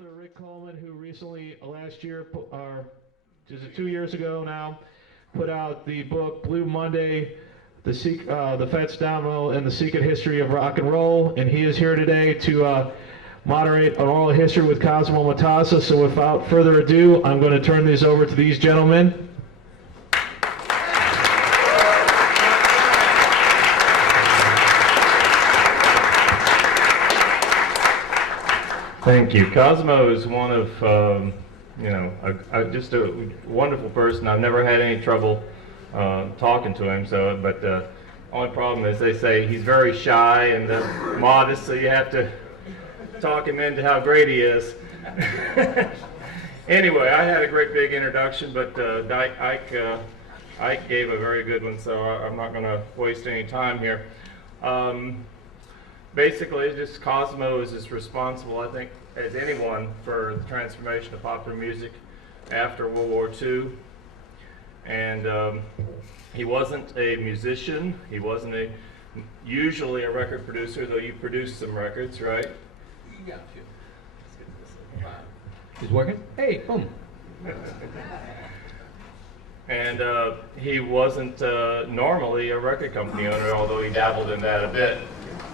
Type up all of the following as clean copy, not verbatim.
author Rick Coleman, who recently, last year, or just 2 years ago now, put out the book Blue Monday, the Fats Domino and the Secret History of Rock and Roll, and he is here today to moderate an oral history with Cosimo Matassa. So without further ado, I'm going to turn this over to these gentlemen. Thank you. Cosimo is one of, just a wonderful person. I've never had any trouble talking to him. But the only problem is they say he's very shy and modest, so you have to talk him into how great he is. Anyway, I had a great big introduction, but Ike gave a very good one, so I'm not going to waste any time here. Basically, just Cosimo is as responsible, I think, as anyone for the transformation of popular music after World War II. And he wasn't a musician. He wasn't usually a record producer, though you produced some records, right? Yeah, sure. Let's get this. Is working? Hey, boom. And he wasn't normally a record company owner, although he dabbled in that a bit.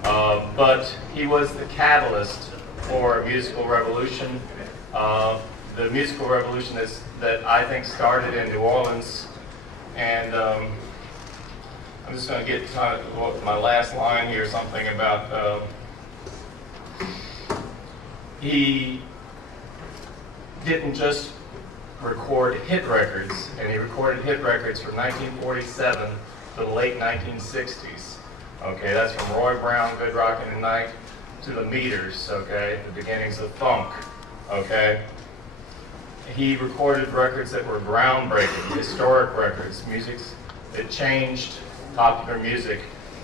But he was the catalyst for a musical revolution. The musical revolution that I think started in New Orleans. And I'm just going to get to my last line here, something about he didn't just record hit records, and he recorded hit records from 1947 to the late 1960s. Okay, that's from Roy Brown, Good Rockin' at Night, to the Meters, okay, the beginnings of funk, okay. He recorded records that were groundbreaking, historic records, music that changed popular music.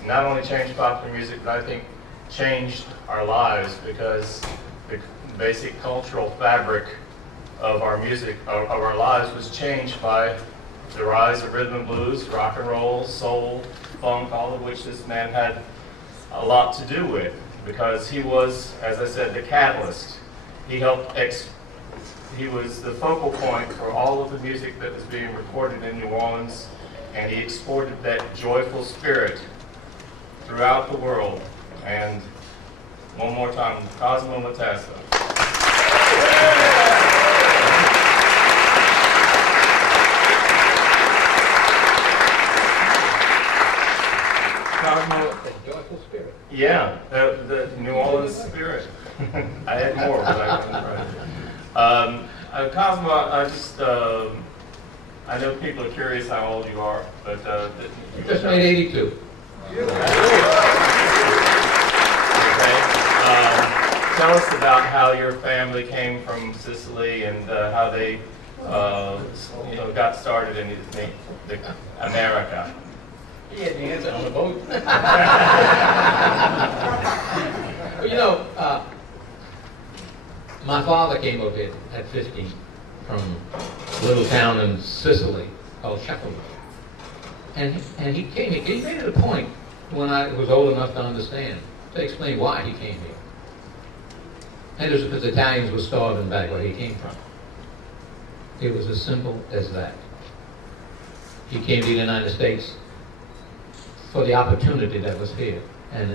Not only changed popular music, but I think changed our lives, because the basic cultural fabric of our music, of our lives, was changed by the rise of rhythm and blues, rock and roll, soul, funk, all of which this man had a lot to do with, because he was, as I said, the catalyst. He helped he was the focal point for all of the music that was being recorded in New Orleans, and he exported that joyful spirit throughout the world. And one more time, Cosimo Matassa. Cosmo, The joyful spirit. yeah, the New Orleans spirit. I had more, but I couldn't write it. Cosmo, I know people are curious how old you are, but You just made 82. Okay. Tell us about how your family came from Sicily and how they got started in America. He had the answer on the boat. Well, my father came over here at 15 from a little town in Sicily called Sheffield. And he came here. He made it a point when I was old enough to understand to explain why he came here. And it was because Italians were starving back where he came from. It was as simple as that. He came to the United States for the opportunity that was here, and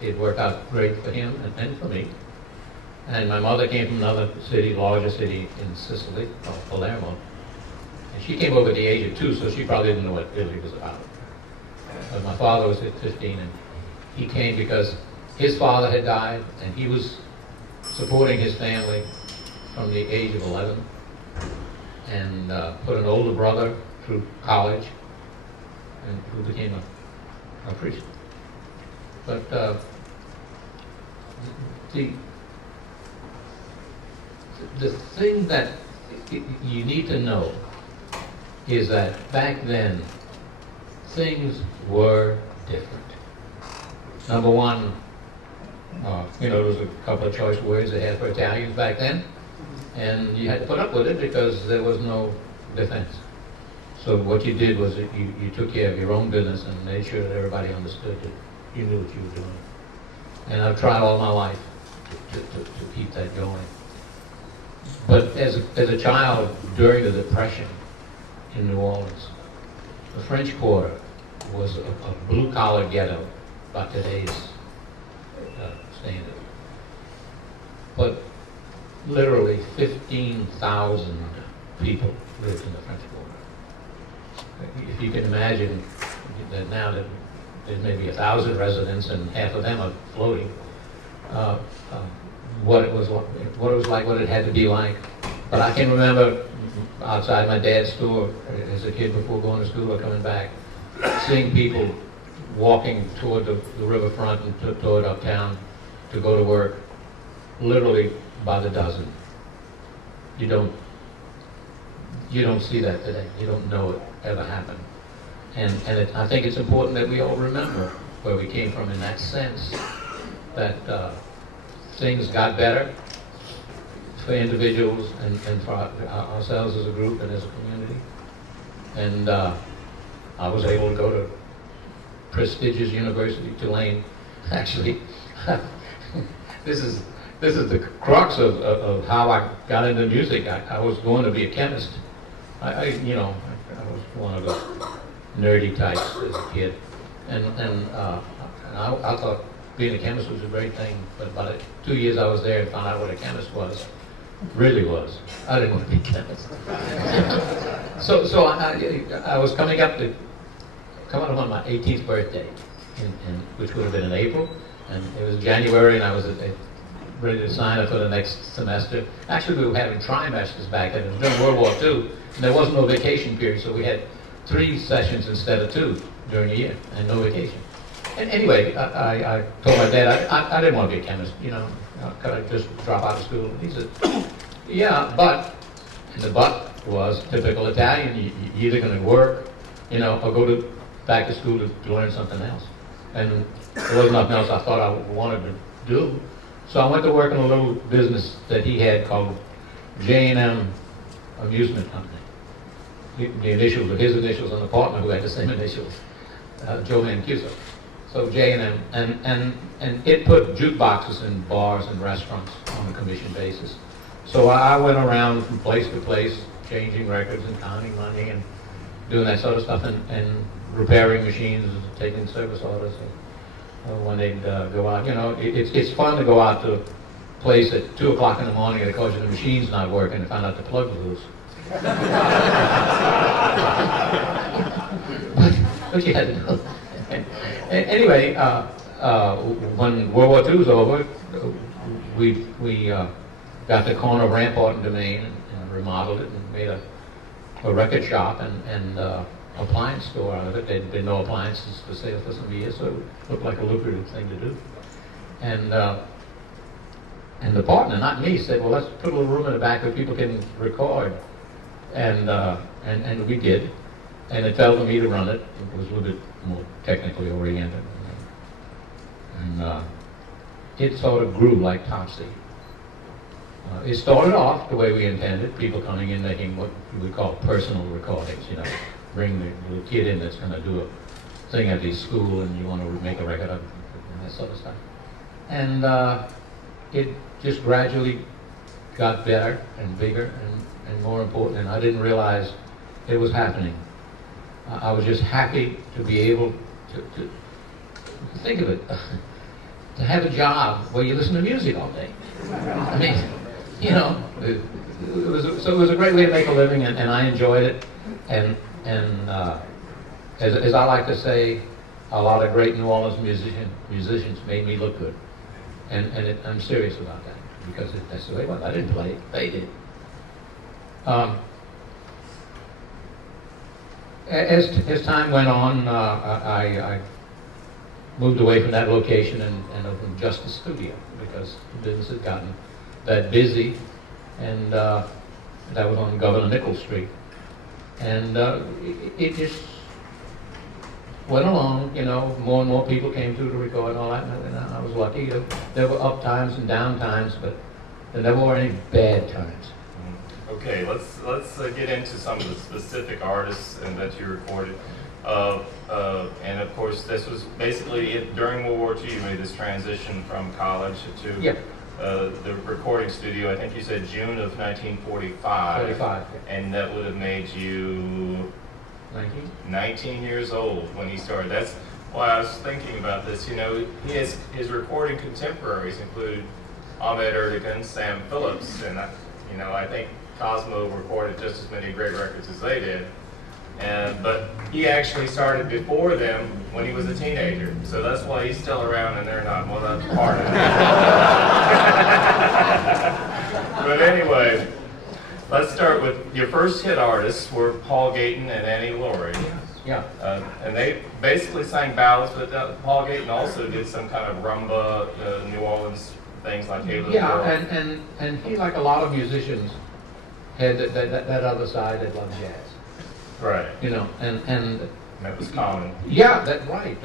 it worked out great for him and for me. And my mother came from another city, larger city in Sicily, called Palermo. And she came over at the age of 2, so she probably didn't know what Italy was about. But my father was at 15, and he came because his father had died, and he was supporting his family from the age of 11, and put an older brother through college, and who became a priest. But the thing that you need to know is that back then things were different. Number one, there was a couple of choice words they had for Italians back then, and you had to put up with it because there was no defense. So what you did was you took care of your own business and made sure that everybody understood that you knew what you were doing. And I've tried all my life to keep that going. But as a child, during the Depression in New Orleans, the French Quarter was a blue-collar ghetto by today's standard. But literally 15,000 people lived in the French Quarter. If you can imagine that now that there's maybe 1,000 residents and half of them are floating, what it was like, what it had to be like. But I can remember outside my dad's store as a kid before going to school or coming back, seeing people walking toward the riverfront and toward uptown to go to work, literally by the dozen. You don't see that today. You don't know it ever happened. And I think it's important that we all remember where we came from in that sense, that things got better for individuals and for ourselves as a group and as a community. And I was able to go to prestigious university, Tulane. Actually, this is the crux of how I got into music. I was going to be a chemist. I was one of the nerdy types as a kid, and I thought being a chemist was a great thing. But about 2 years I was there and found out what a chemist really was. I didn't want to be a chemist. so I was coming up on my 18th birthday, which would have been in April, and it was January, and I was ready to sign up for the next semester. Actually, we were having trimesters back then. It was during World War II, and there was no vacation period, so we had 3 sessions instead of 2 during a year, and no vacation. And anyway, I told my dad I didn't want to be a chemist. Could I just drop out of school? And he said, yeah, but, and the but was typical Italian. You're either going to work, or go back to school to learn something else. And there wasn't nothing else I thought I wanted to do. So I went to work in a little business that he had called J&M Amusement Company. The initials were his initials and the partner who had the same initials, Joe Mancuso. So J&M, and it put jukeboxes in bars and restaurants on a commission basis. So I went around from place to place, changing records and counting money and doing that sort of stuff, and repairing machines, taking service orders. When they'd go out, it's fun to go out to a place at 2 o'clock in the morning and because the machine's not working and find out the plug's loose. but you had to know. Anyway, when World War II was over, we got the corner of Rampart and Domain and remodeled it and made a record shop and appliance store out of it. There'd been no appliances for sale for some years, so it looked like a lucrative thing to do. And the partner, not me, said, well, let's put a little room in the back where people can record. And we did. And it fell to me to run it. It was a little bit more technically oriented. And it sort of grew like Topsy. It started off the way we intended, people coming in making what we call personal recordings, bring the little kid in that's going to do a thing at the school and you want to make a record of it and that sort of stuff. And it just gradually got better and bigger and more important, and I didn't realize it was happening. I was just happy to be able to think of it, to have a job where you listen to music all day. I mean, it was a great way to make a living, and I enjoyed it. And as I like to say, a lot of great New Orleans musicians made me look good, and I'm serious about that because that's the way it was. I didn't play it; they did. As time went on, I moved away from that location and opened just a studio because the business had gotten that busy, and that was on Governor Nichols Street. And it just went along, more and more people came through to record and all that, and I was lucky. There were up times and down times, but there never were any bad times. Okay, let's get into some of the specific artists and that you recorded. And of course, this was basically during World War II. You made this transition from college to the recording studio, I think you said June of 1945. 45. And that would have made you 19? 19 years old when he started. That's why I was thinking about this. You know, his recording contemporaries include Ahmet Ertegun, Sam Phillips, and I think Cosmo recorded just as many great records as they did. But he actually started before them when he was a teenager. So that's why he's still around and they're not. Well, that's part of it. But anyway, let's start with your first hit artists were Paul Gayton and Annie Laurie. Yeah. And they basically sang ballads, but Paul Gayton also did some kind of rumba, New Orleans things like Hey Little Girl. And he, like a lot of musicians, had that other side that loved jazz. Right. You know, and that was common. Yeah, that's right.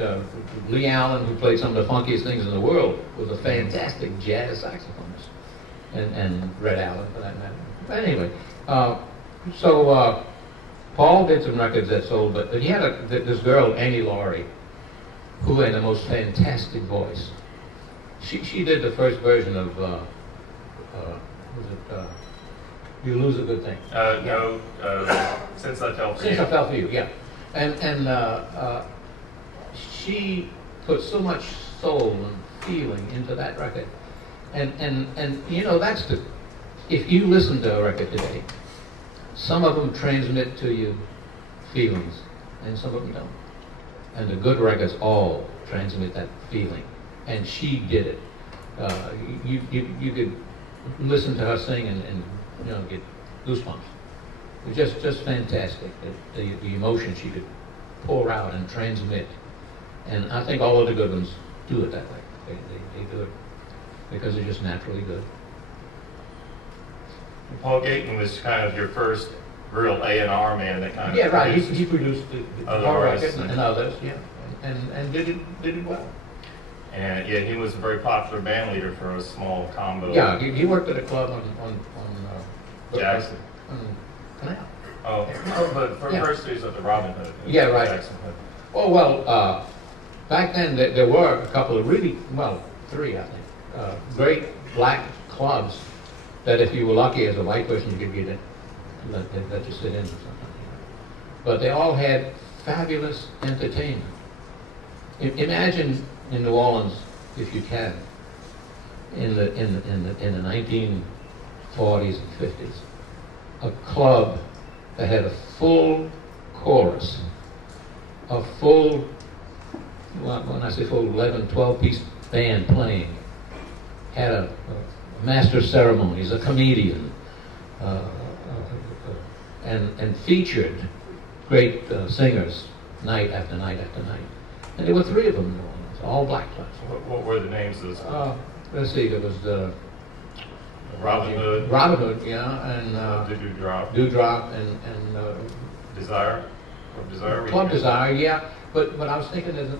Lee Allen, who played some of the funkiest things in the world, was a fantastic jazz saxophonist, and Red Allen for that matter. But anyway, so Paul did some records that sold, but he had this girl, Annie Laurie, who had the most fantastic voice. She did the first version of You Lose a Good Thing. No, Since I Fell For You. Since I Fell For You, yeah. And she put so much soul and feeling into that record. And you know, that's if you listen to a record today, some of them transmit to you feelings, and some of them don't. And the good records all transmit that feeling. And she did it. You could listen to her sing and you know, get goosebumps. It was just fantastic, the emotion she could pour out and transmit. And I think all of the good ones do it that way. They do it because they're just naturally good. Paul Gayton was kind of your first real A&R man that kind of Yeah, right. He produced the other Paul artists record and others, yeah, and did it well. And yeah, he was a very popular band leader for a small combo. Yeah, he worked at a club on Jackson. Canal. Oh, no, but first he was at the Robin Hood. Yeah, right. Jackson Hood. Oh, well, back then there were a couple of really, well, three, I think, great black clubs that if you were lucky as a white person, you could get in, let you sit in or something. But they all had fabulous entertainment. Imagine in New Orleans, if you can, in the 1940s and 50s, a club that had a full chorus, a full, well, when I say full, 11, 12-piece band playing, had a master of ceremonies, a comedian, and featured great singers night after night after night. And there were three of them in New Orleans, all black clubs. What were the names of those? Let's see, there was Robin Hood. Robin Hood, yeah, and the Dewdrop. Dewdrop, and Desire. Club Desire. Club Desire, yeah. But I was thinking there's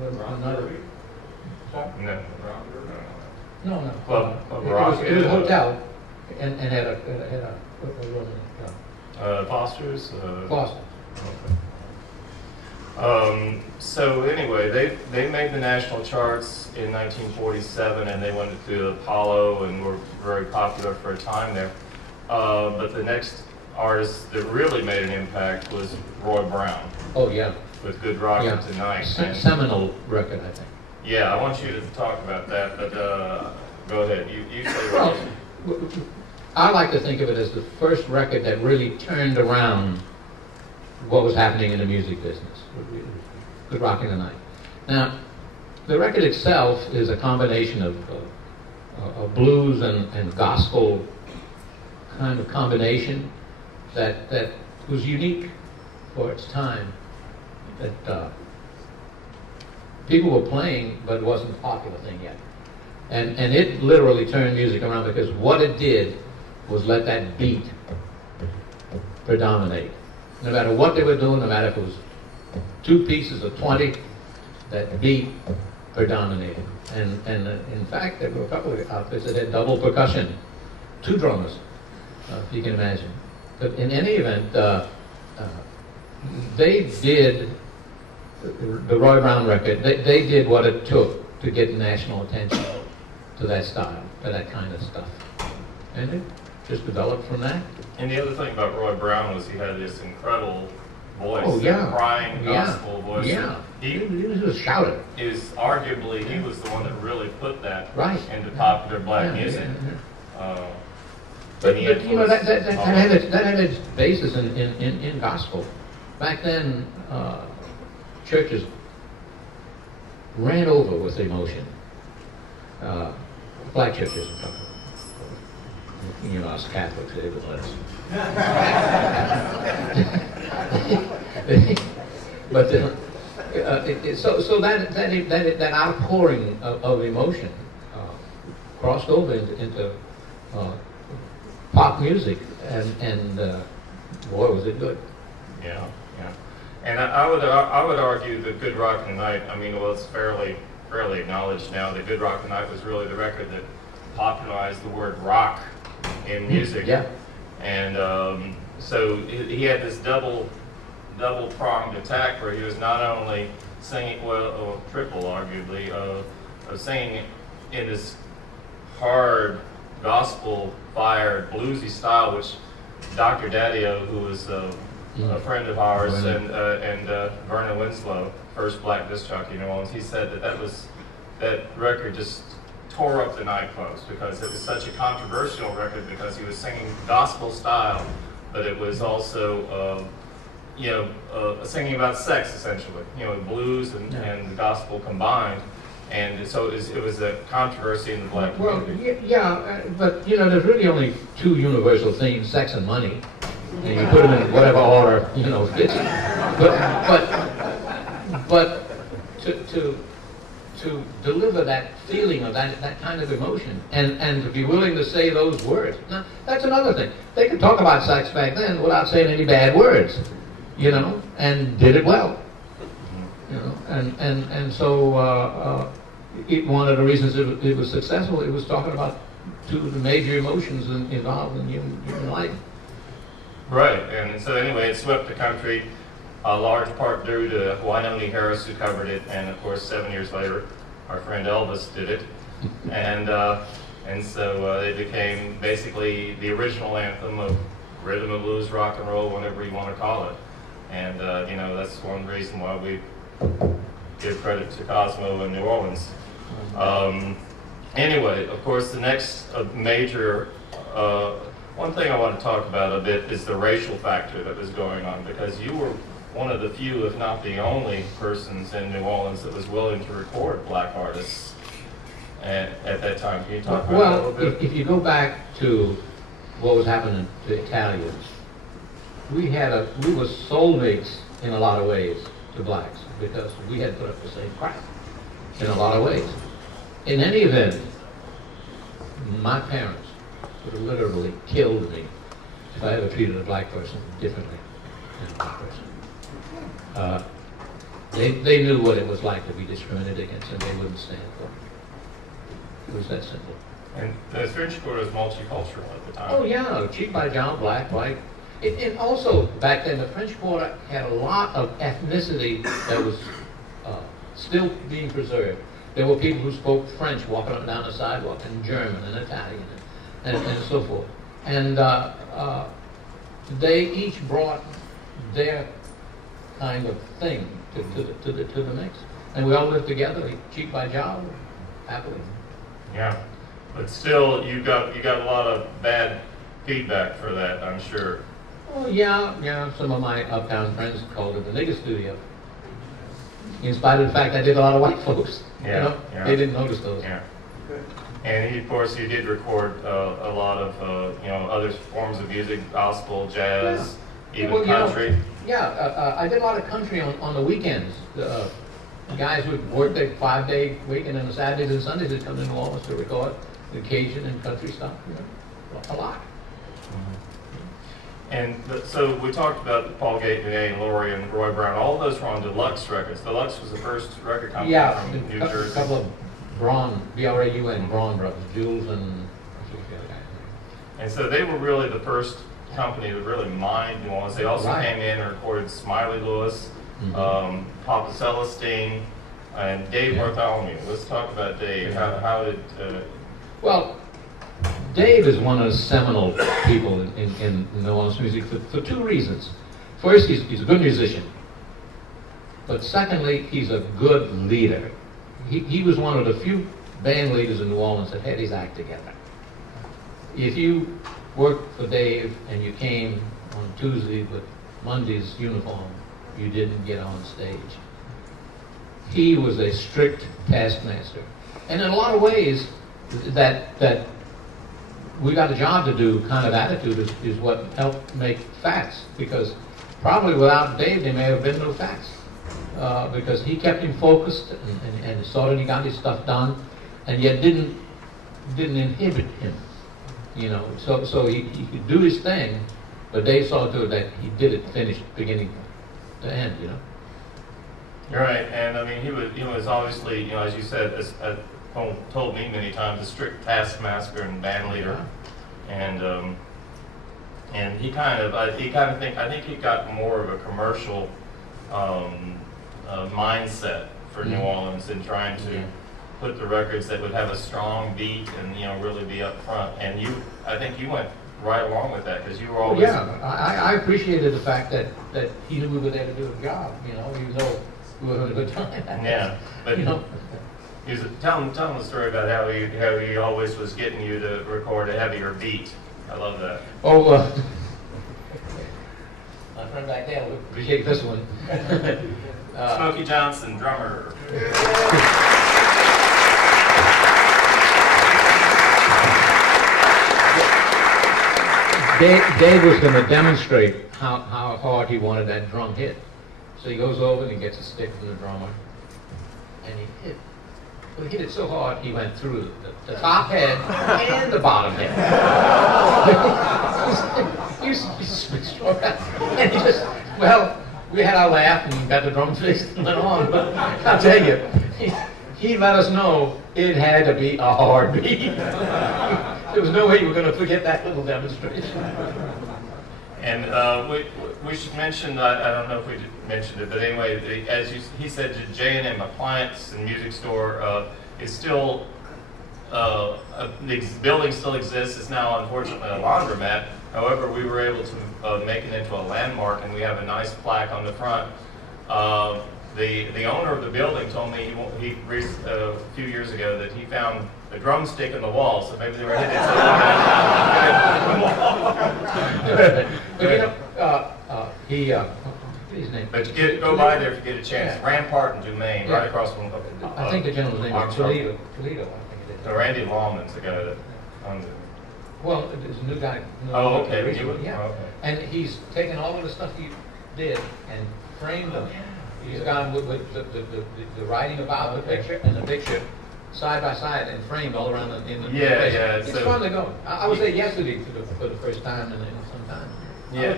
another. Sorry? No. Club It Rock. was a hotel, and had a room in it. Foster's. Foster. So anyway, they made the national charts in 1947, and they went to Apollo and were very popular for a time there. But the next artist that really made an impact was Roy Brown. Oh yeah. With Good Rockin' Tonight. Seminal record, I think. Yeah, I want you to talk about that, but go ahead. You say Well, I like to think of it as the first record that really turned around what was happening in the music business. Good Rockin' Tonight. Now, the record itself is a combination of blues and gospel kind of combination that was unique for its time. That people were playing, but it wasn't a popular thing yet. And it literally turned music around because what it did was let that beat predominate. No matter what they were doing, no matter if it was two pieces of 20, that beat predominated. And in fact, there were a couple of outfits that had double percussion, two drummers, if you can imagine. But in any event, they did, the Roy Brown record, they did what it took to get national attention to that style. for that kind of stuff. And it just developed from that. And the other thing about Roy Brown was he had this incredible voice, Oh, yeah. crying gospel voice. Yeah. He was just shouting. is arguably, he was the one that really put that Right. into popular black Yeah, music. yeah. But he But you know, that influenced- had its basis in gospel. Back then, churches ran over with emotion. Black churches, I'm talking about. You know, us Catholics, they would let us. But so that outpouring of emotion crossed over into pop music, and boy, was it good. Yeah, yeah. And I would argue that Good Rockin' Night, I mean, well, it's fairly acknowledged now that Good Rockin' Night was really the record that popularized the word rock in music. Yeah. And so he had this double-pronged attack where he was not only singing, or triple arguably, of singing in this hard gospel-fired bluesy style, which Dr. Daddio, who was a friend of ours, and Vernon Winslow, first black disc jockey in New Orleans, he said that record just tore up the nightclubs because it was such a controversial record because he was singing gospel style, but it was also singing about sex essentially, blues and the gospel combined, and so it was a controversy in the black community. But there's really only two universal themes: sex and money. And you put them in whatever order fits. But to deliver that feeling of that kind of emotion and to be willing to say those words. Now, that's another thing. They could talk about sex back then without saying any bad words, and did it well. And so one of the reasons it was successful, it was talking about two of the major emotions involved in human life. Right, and so anyway, it swept the country, a large part due to Wynonie Harris, who covered it, and of course 7 years later, our friend Elvis did it, and so it became basically the original anthem of rhythm and blues, rock and roll, whatever you want to call it, and that's one reason why we give credit to Cosimo in New Orleans. Anyway, of course, the next major one thing I want to talk about a bit is the racial factor that was going on, because you were one of the few, if not the only persons in New Orleans that was willing to record black artists at that time. Can you talk about that a little bit? If you go back to what was happening to Italians, we were soulmates in a lot of ways to blacks, because we had put up the same crap in a lot of ways. In any event, my parents would have literally killed me if I ever treated a black person differently than a black person. They knew what it was like to be discriminated against, and they wouldn't stand for it. It was that simple. And the French Quarter was multicultural at the time. Oh yeah, cheek by jowl, black, white. And also, back then, the French Quarter had a lot of ethnicity that was still being preserved. There were people who spoke French walking up and down the sidewalk, and German and Italian and so forth. And they each brought their kind of thing to the mix. And we all lived together, cheek by jowl, happily. Yeah, but still, you got a lot of bad feedback for that, I'm sure. Oh yeah. Some of my uptown friends called it the nigger studio. In spite of the fact I did a lot of white folks. Yeah. They didn't notice those. Yeah. And of course, he did record a lot of other forms of music, gospel, jazz, even country. I did a lot of country on the weekends. Guys would work their 5-day weekend, and on Saturdays and Sundays they'd come to New Orleans to record the Cajun and country stuff. A lot. And so we talked about Paul Gatenay and Laurie and Roy Brown. All of those were on Deluxe Records. Deluxe was the first record company from New Jersey. A couple of Braun, B-R-A-U-N, Braun brothers, Jules and the other guy. And so they were really the first company to really mine New Orleans. They also came in and recorded Smiley Lewis, Papa Celestine, and Dave Bartholomew. Let's talk about Dave. How did... Well, Dave is one of the seminal people in New Orleans music for two reasons. First, he's a good musician. But secondly, he's a good leader. He was one of the few band leaders in New Orleans that had his act together. If you worked for Dave and you came on Tuesday with Monday's uniform, you didn't get on stage. He was a strict taskmaster. And in a lot of ways, that we got a job to do kind of attitude is what helped make Fats, because probably without Dave there may have been no Fats, because he kept him focused and saw that he got his stuff done, and yet didn't inhibit him, you know. So he could do his thing, but Dave saw to it that he did it finished beginning to end, you know. You're right, and I mean he was obviously, you know, as you said, told me many times, a strict taskmaster and band leader, and he I think he got more of a commercial mindset for New Orleans in trying to put the records that would have a strong beat and, you know, really be up front. And I think you went right along with that, because you were always. I appreciated the fact that he knew we were there to do a job, you know, even though we were having a good time. Yeah, but you know. Tell him the story about how he always was getting you to record a heavier beat. I love that. Oh, my friend back there would appreciate this one. Smokey Johnson, drummer. Dave was going to demonstrate how hard he wanted that drum hit. So he goes over and he gets a stick from the drummer, and he hit. Well, he hit it so hard he went through the top head and the bottom head. He switched around, and he just, well, we had our laugh and got the drum fixed and went on. But I'll tell you, he let us know it had to be a hard beat. There was no way you were going to forget that little demonstration. And we should mention, I don't know if we mentioned it, but anyway, he said, the J&M Appliance and Music Store is still, the building still exists. It's now unfortunately a laundromat. However, we were able to make it into a landmark, and we have a nice plaque on the front. The owner of the building told me a few years ago that he found a drumstick in the wall, so maybe they were hitting it. But you know, his name. But go by there if you get a chance. Yeah. Rampart and Dumaine, right across from. I think the gentleman's name is Toledo, I think it is. Randy Lawman's the guy that owns it. Well, there's a new guy. Oh, okay. Yeah. Oh, okay. And he's taken all of the stuff he did and framed them. He's gone with the writing about the picture and the picture side by side and framed all around in the Yeah. It's fun to go. I was there yesterday for the first time in some time. Yeah.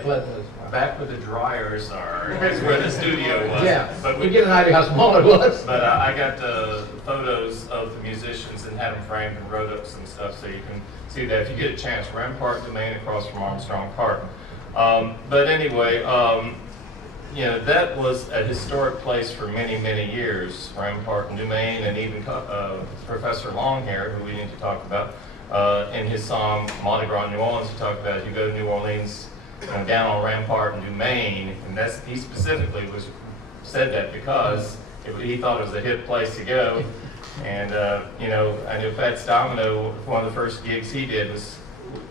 Back where the dryers are is where the studio was. Yeah. But we get an idea how small it was. But I got the photos of the musicians and had them framed and wrote up some stuff, so you can see that if you get a chance. Rampart Domain across from Armstrong Park. But anyway, you know, that was a historic place for many, many years. Rampart and Domain, and even Professor Longhair, who we need to talk about, in his song Mardi Gras New Orleans, he talked about, you go to New Orleans, you know, down on Rampart and Domain, and he specifically said that because he thought it was a hip place to go. And you know, I know Fats Domino, one of the first gigs he did was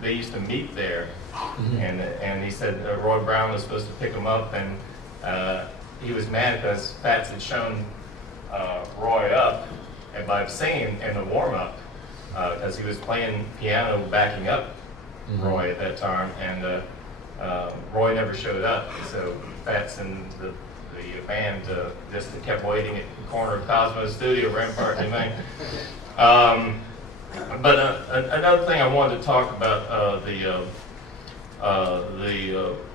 they used to meet there, and he said Roy Brown was supposed to pick him up, and he was mad because Fats had shown Roy up and by singing in the warm-up, because he was playing piano backing up Roy at that time, and Roy never showed up, so Fats and the band just kept waiting at the corner of Cosimo's studio, Rampart and Domain. But another thing I wanted to talk about, the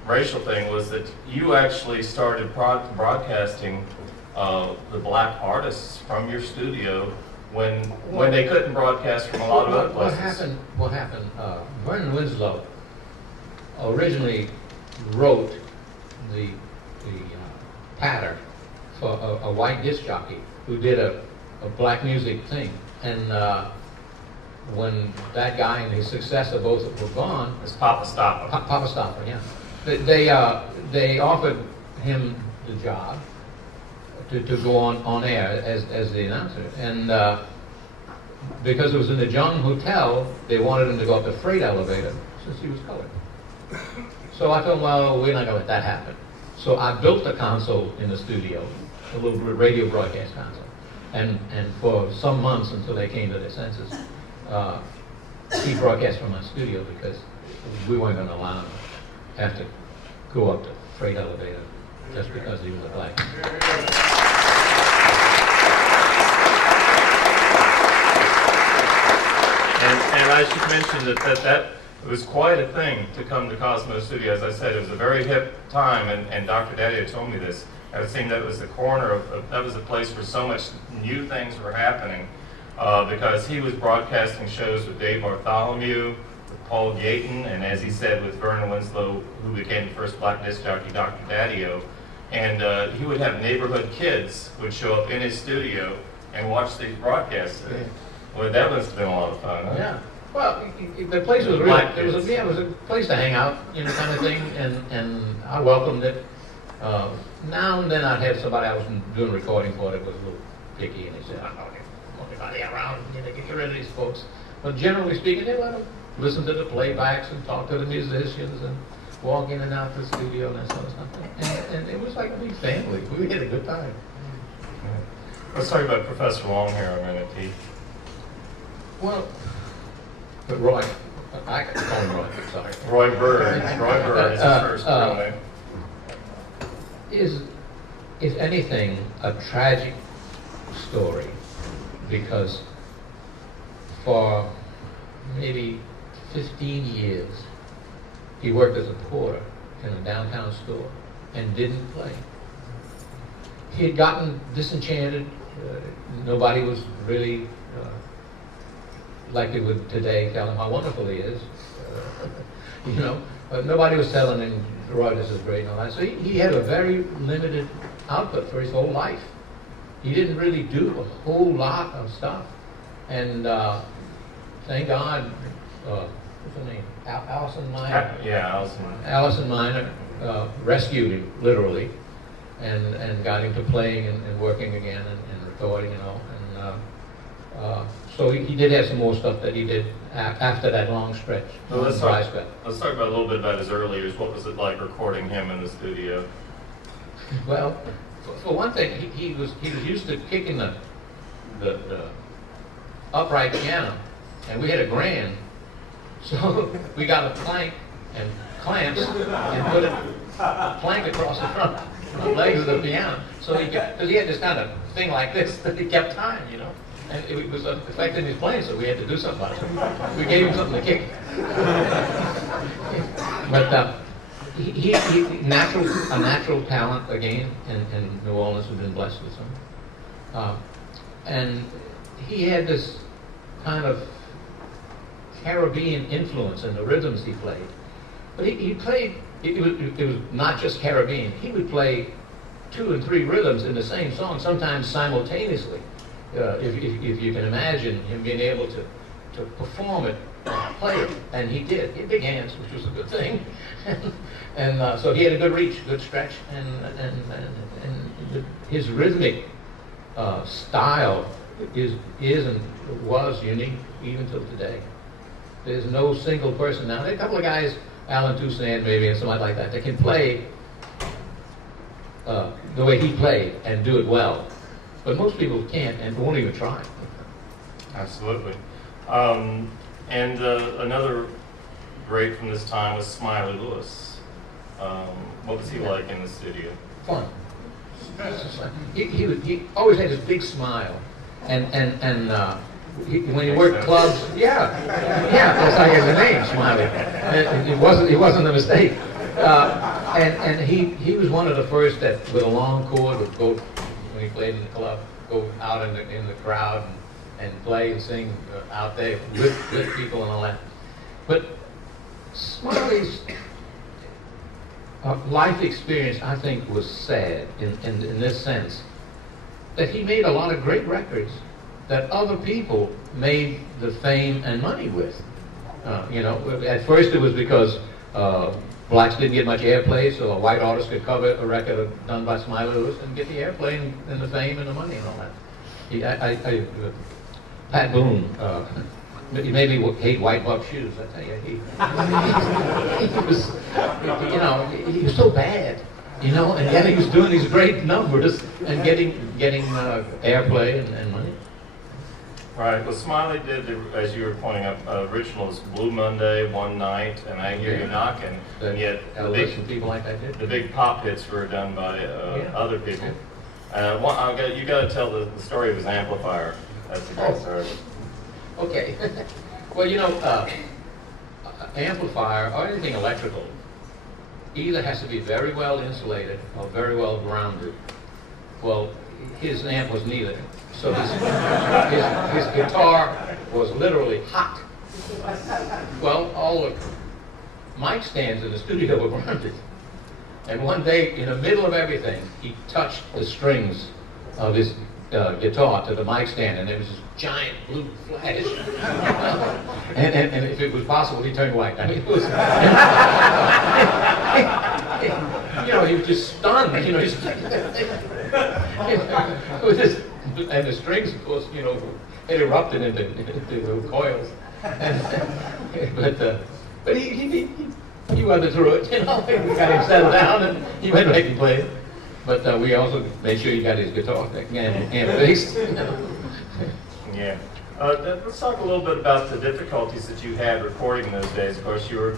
racial thing, was that you actually started broadcasting the black artists from your studio when they couldn't broadcast from a lot of other places. What happened? Vernon Winslow originally wrote the pattern for a white disc jockey who did a black music thing, and when that guy and his successor both were gone, It's Papa Stoppa. Papa Stopper, yeah. They offered him the job to go on air as the announcer. And because it was in the Jung Hotel, they wanted him to go up the freight elevator since he was colored. So I thought, well, we're not going to let that happen. So I built a console in the studio, a little radio broadcast console. And for some months until they came to their senses, he broadcast from my studio because we weren't going to allow him to have to go up the freight elevator just because he was a black man. And I should mention that was quite a thing to come to Cosmo Studio. As I said, it was a very hip time, and Dr. Daddy told me this. It seemed that was the corner that was a place where so much new things were happening because he was broadcasting shows with Dave Bartholomew, with Paul Gayton, and as he said, with Vernon Winslow, who became the first black disc jockey, Dr. Daddy-O. And he would have neighborhood kids would show up in his studio and watch these broadcasts. Well, that must have been a lot of fun, huh? Yeah. Well, the place was really, it was a place to hang out, kind of thing, and I welcomed it. Now and then I'd have somebody else doing recording for it that was a little picky, and they said, "I don't want anybody around, get rid of these folks." But generally speaking, they let them listen to the playbacks and talk to the musicians and walk in and out the studio and that sort of stuff. And it was like a big family. We had a good time. Let's talk about Professor Longhair a minute, Pete. Well, but Roy, I can call him Roy, sorry. Roy Bird. Roy Bird is his first real name. Is, if anything, a tragic story, because for maybe 15 years he worked as a porter in a downtown store and didn't play. He had gotten disenchanted. Nobody was really like they would today tell him how wonderful he is. But nobody was telling him, Roy, this is great and all that. So he had a very limited output for his whole life. He didn't really do a whole lot of stuff. And thank God, what's her name? Allison Minor? Yeah, Allison Minor rescued him, literally, and got him to playing and working again and recording and all. And so he did have some more stuff that he did after that long stretch. So let's talk about a little bit about his early years. What was it like recording him in the studio? Well, for one thing, he was used to kicking the upright piano, and we had a grand, so we got a plank and clamps and put a plank across the front legs of the piano, so because he had this kind of thing like this that he kept time, and it was affecting his playing, so we had to do something about it. We gave him something to kick. But he a natural talent again in New Orleans. We've been blessed with some. And he had this kind of Caribbean influence in the rhythms he played. But he played, it was not just Caribbean. He would play 2 and 3 rhythms in the same song, sometimes simultaneously. If you can imagine him being able to perform it, play it, and he did. He had big hands, which was a good thing. And so he had a good reach, good stretch, and his rhythmic style is and was unique even till today. There's no single person now. There are a couple of guys, Alan Toussaint maybe, and somebody like that can play the way he played and do it well. But most people can't and won't even try. Absolutely. And another great from this time was Smiley Lewis. What was he like in the studio? Fun. He always had this big smile, and when he worked clubs, that's like his name, Smiley. And it wasn't a mistake. And he was one of the first that with a long cord would go when he played in the club, go out in the crowd and play and sing out there with people and all that. But Smiley's life experience, I think, was sad in this sense, that he made a lot of great records, that other people made the fame and money with. At first it was because blacks didn't get much airplay, so a white artist could cover a record done by Smiley Lewis and get the airplay and the fame and the money and all that. Pat Boone, he made me hate white buck shoes. I tell you, he was so bad, and yet he was doing these great numbers and getting airplay and money. Right. Well, Smiley did, as you were pointing out, originals Blue Monday, One Night, and I Hear You Knockin', and yet people like that did. The big pop hits were done by other people. You got to tell the story of his amplifier. That's a great story. Okay. Well, amplifier or anything electrical either has to be very well insulated or very well grounded. Well, his amp was neither. So his guitar was literally hot. Well, all the mic stands in the studio were grounded. And one day, in the middle of everything, he touched the strings of his guitar to the mic stand, and there was this giant blue flash. and if it was possible, he turned white. I mean, it was, he was just stunned. It was just, and the strings, of course, it erupted into coils. But he weathered through it. We got him settled down, and he went back and played. But we also made sure he got his guitar and bass. Yeah. Let's talk a little bit about the difficulties that you had recording in those days. Of course, you were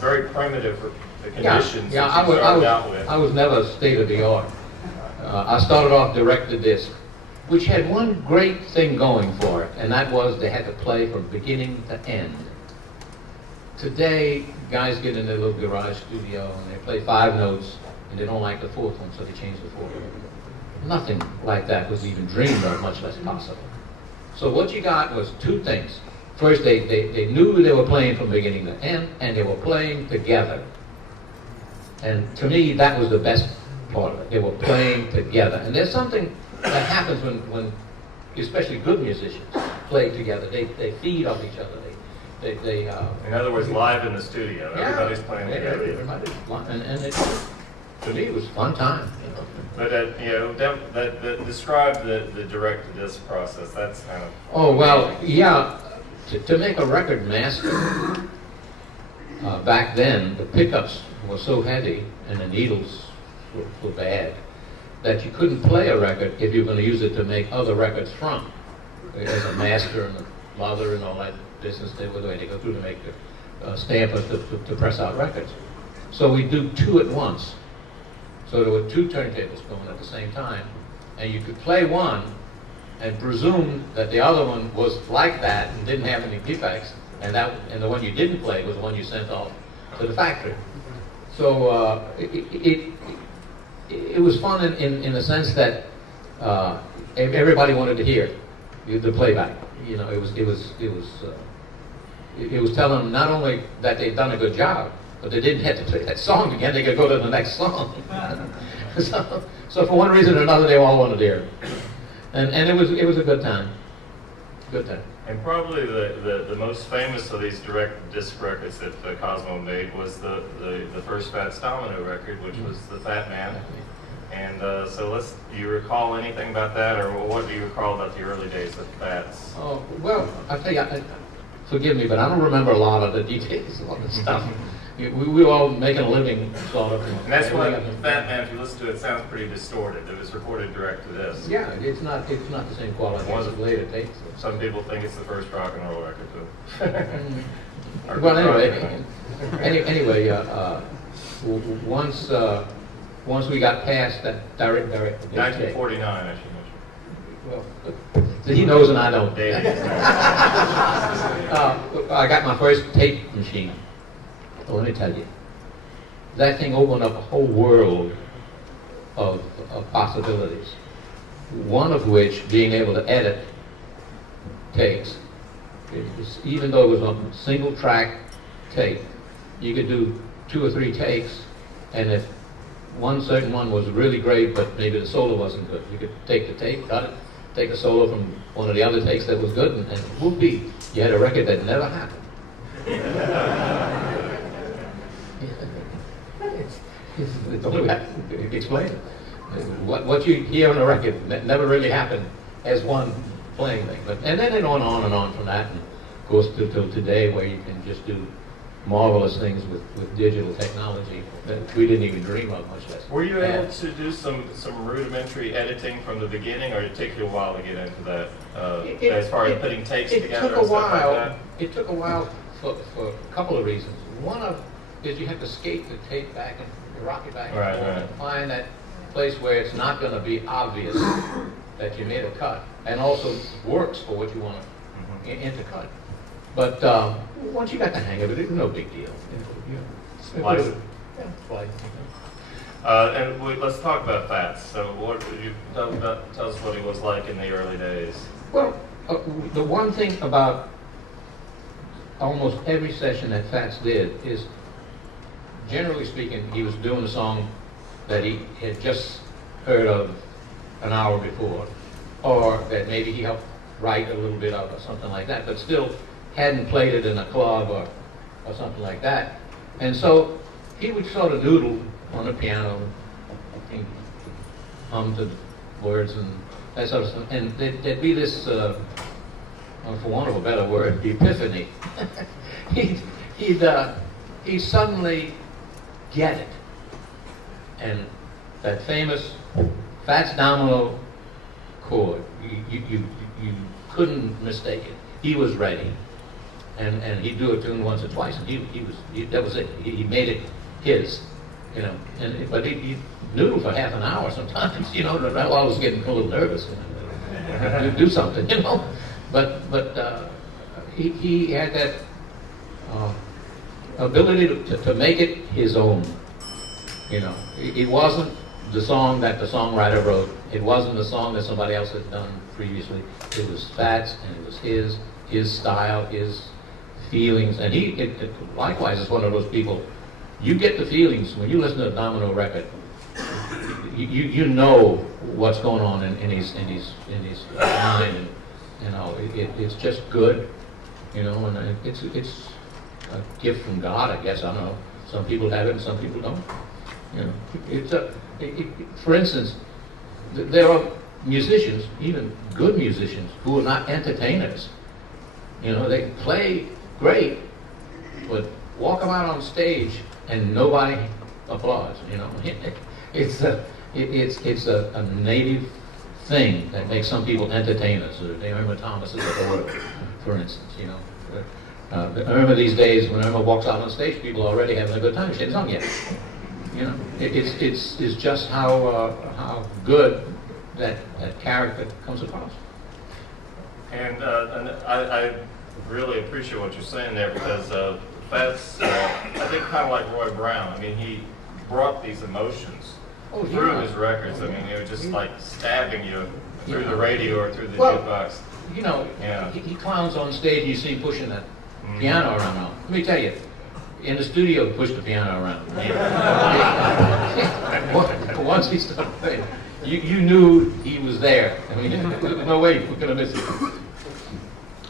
very primitive for the conditions that you started out with. I was never state of the art. I started off direct to disc, which had one great thing going for it, and that was they had to play from beginning to end. Today, guys get in their little garage studio and they play 5 notes, and they don't like the 4th one, so they change the 4th one. Nothing like that was even dreamed of, much less possible. So what you got was 2 things. First, they knew they were playing from beginning to end, and they were playing together. And to me, that was the best part of it. They were playing together. And there's something that happens when especially good musicians, play together. They feed off each other. In other words, live in the studio. Everybody's playing together. Everybody's and to me, it was a fun time. But describe the direct-to-disc process. That's kind of... Oh, well, yeah. To make a record master, back then, the pickups were so heavy and the needles were bad that you couldn't play a record if you were going to use it to make other records from. As a master and a mother and all that business, they go through to make the stampers to press out records. So we do 2 at once. So there were 2 turntables going at the same time, and you could play one and presume that the other one was like that and didn't have any defects, and the one you didn't play was the one you sent off to the factory. So it was fun in the sense that everybody wanted to hear the playback. It was telling them not only that they'd done a good job, but they didn't have to play that song again. They could go to the next song. So for one reason or another, they all wanted to hear it, and it was a good time. Good time. And probably the most famous of these direct disc records that Cosmo made was the first Fats Domino record, which was the Fat Man. And so do you recall anything about that, or what do you recall about the early days of Fats? Oh, well, I'll tell you, forgive me, but I don't remember a lot of the details of all this stuff. We were all making a living, sort of. And that's why Fat Man, if you listen to it, sounds pretty distorted. It was recorded direct to this. Yeah, it's not the same quality as the later tapes. Some people think it's the first rock and roll record, too. Well, anyway, once we got past that direct. 1949, I should mention. Well, he knows and I don't. I got my first tape machine. Well, let me tell you, that thing opened up a whole world of possibilities. One of which being able to edit takes. Even though it was a single track tape, you could do 2 or 3 takes, and if one certain one was really great, but maybe the solo wasn't good, you could take the tape, cut it, take a solo from one of the other takes that was good, and whoopee, you had a record that never happened. It's the only way I can explain it. What you hear on the record never really happened as one playing thing. And then it went on and on from that, and of course till today, where you can just do marvelous things with digital technology that we didn't even dream of, much less. Were you able to do some rudimentary editing from the beginning, or did it take you a while to get into that, as far as putting tapes together and stuff like that? It took a while for a couple of reasons. One of is you have to skate the tape back and rock it back and forth and find that place where it's not going to be obvious that you made a cut, and also works for what you want to intercut. But once you got the hang of it, it's no big deal. Splice. Yeah, splice. And let's talk about Fats. So, what did you tell us what he was like in the early days? Well, the one thing about almost every session that Fats did is, generally speaking, he was doing a song that he had just heard of an hour before, or that maybe he helped write a little bit of, or something like that, but still hadn't played it in a club or something like that. And so he would sort of doodle on the piano and hum the words and that sort of stuff. And there'd be this, for want of a better word, the epiphany. He'd suddenly get it. And that famous Fats Domino chord, you couldn't mistake it. He was ready. And he'd do a tune once or twice, and that was it. He made it his, you know. But he'd noodle for half an hour sometimes, you know. I was getting a little nervous, you know, to do something, you know. But he had that ability to make it his own, you know. It wasn't the song that the songwriter wrote. It wasn't the song that somebody else had done previously. It was Fats, and it was his style, his feelings, and he likewise is one of those people. You get the feelings when you listen to a Domino record. You know what's going on in his mind, and you know it's just good, you know, and it's a gift from God, I guess. I don't know. Some people have it, and some people don't. You know, for instance, there are musicians, even good musicians, who are not entertainers. You know, they play great, but walk them out on stage and nobody applauds. You know, it's a native thing that makes some people entertainers. The Irma Thomases of the world, for instance. You know, the Irma these days, when Irma walks out on stage, people are already having a good time. She hasn't sung yet. You know, it's just how good that character comes across. And I really appreciate what you're saying there, because Fats, I think, kind of like Roy Brown. I mean, he brought these emotions through his records. I mean, they were just like stabbing you through the radio or through the jukebox. You know, he clowns on stage. You see him pushing that piano around. Now, let me tell you, in the studio, push the piano around. Once he started playing, you knew he was there. I mean, no way we're gonna miss it.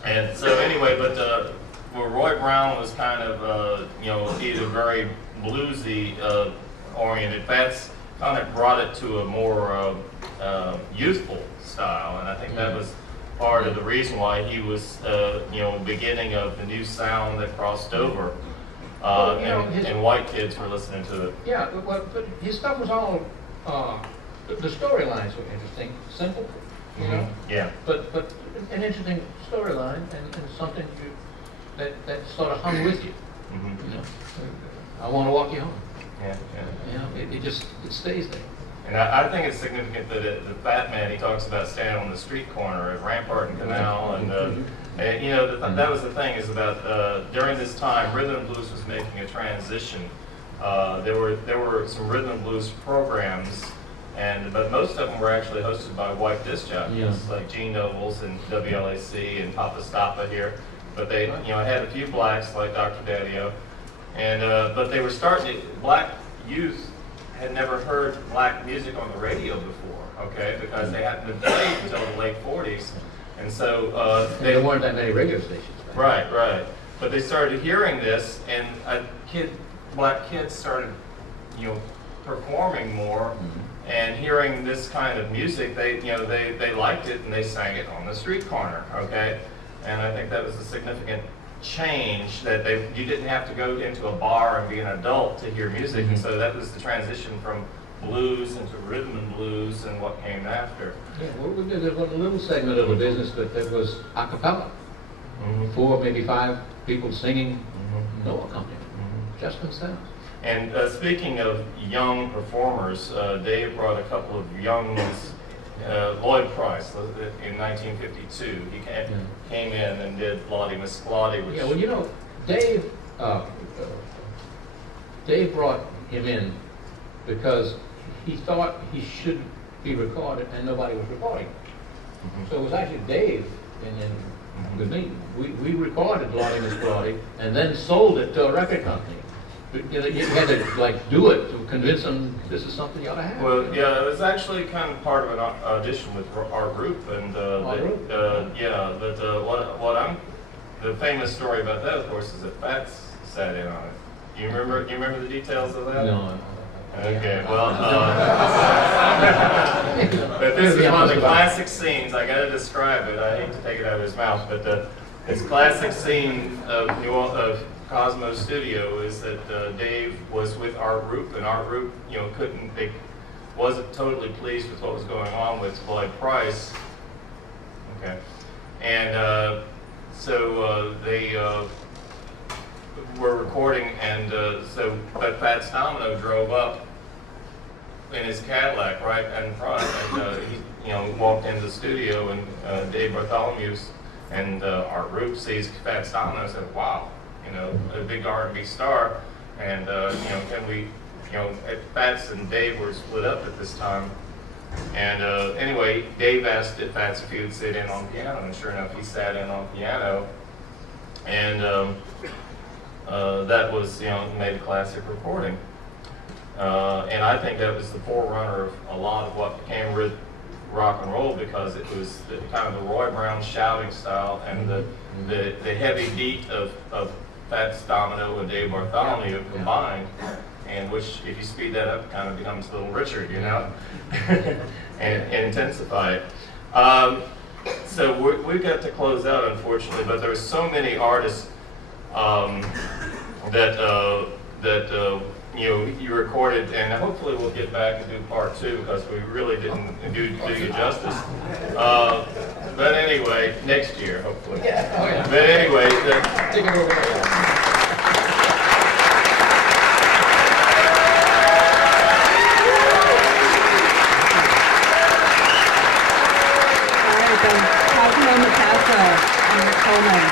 And so anyway, but well, Roy Brown was kind of, you know, either very bluesy oriented. Fats kind of brought it to a more youthful style, and I think that was part of the reason why he was, you know, beginning of the new sound that crossed over, and white kids were listening to it. Yeah, but his stuff was all, the storylines were interesting, simple, you know. Yeah. But an interesting storyline and something that sort of hung with you. You know, I want to walk you home. Yeah. You know, it stays there. And I think it's significant that the Fat Man, he talks about standing on the street corner at Rampart and Canal, and you know, that was the thing, is about during this time, rhythm and blues was making a transition. There were some rhythm and blues programs, but most of them were actually hosted by white disc jockeys, like Gene Nobles and WLAC and Papa Stappa here. But they, you know, had a few blacks like Dr. Daddio, and but they were starting. Black youth had never heard black music on the radio before, okay, because they hadn't been played until the late 40s. And so There weren't that many radio stations. right, right. But they started hearing this, and black kids started, performing more, and hearing this kind of music. They liked it, and they sang it on the street corner. Okay, and I think that was a significant change, that you didn't have to go into a bar and be an adult to hear music, and so that was the transition from blues into rhythm and blues and what came after. Yeah, well, we did a little segment of the business that was a cappella. 4, maybe 5 people singing, no accompaniment, just themselves. And speaking of young performers, Dave brought a couple of young ones. Lloyd Price in 1952. He came in and did Lottie Miss Lottie. Which Yeah, well, Dave brought him in because he thought he shouldn't be recorded, and nobody was recording. So it was actually Dave and then with me. We recorded Lottie Miss Lottie and then sold it to a record company. But, you had to do it to convince them this is something you ought to have. Well, yeah, it was actually kind of part of an audition with our group, and the famous story about that, of course, is that Fats sat in on it. Do you remember the details of that? No. Okay, well, but this is one of the classic scenes. I got to describe it. I hate to take it out of his mouth, but this classic scene of Cosmo's studio is that Dave was with our group, and our group, wasn't totally pleased with what was going on with Lloyd Price. Okay, and so they were recording, and but Fats Domino drove up in his Cadillac right in front, and he walked into the studio, and Dave Bartholomew and our group sees Fats Domino and said, "Wow, a big R&B star," and can we, Fats and Dave were split up at this time, and anyway, Dave asked Fats if he would sit in on piano, and sure enough, he sat in on piano, and that was, made a classic recording. And I think that was the forerunner of a lot of what became rock and roll, because it was kind of the Roy Brown shouting style and the heavy beat of Fats Domino and Dave Bartholomew combined, and which, if you speed that up, kind of becomes Little Richard, and intensify it. So we've got to close out, unfortunately, but there's so many artists that you recorded, and hopefully we'll get back and do part 2, because we really didn't do you justice. But anyway, next year, hopefully. Yeah. Oh, yeah. But anyway, Take it over. Cosimo Matassa and Rick Coleman.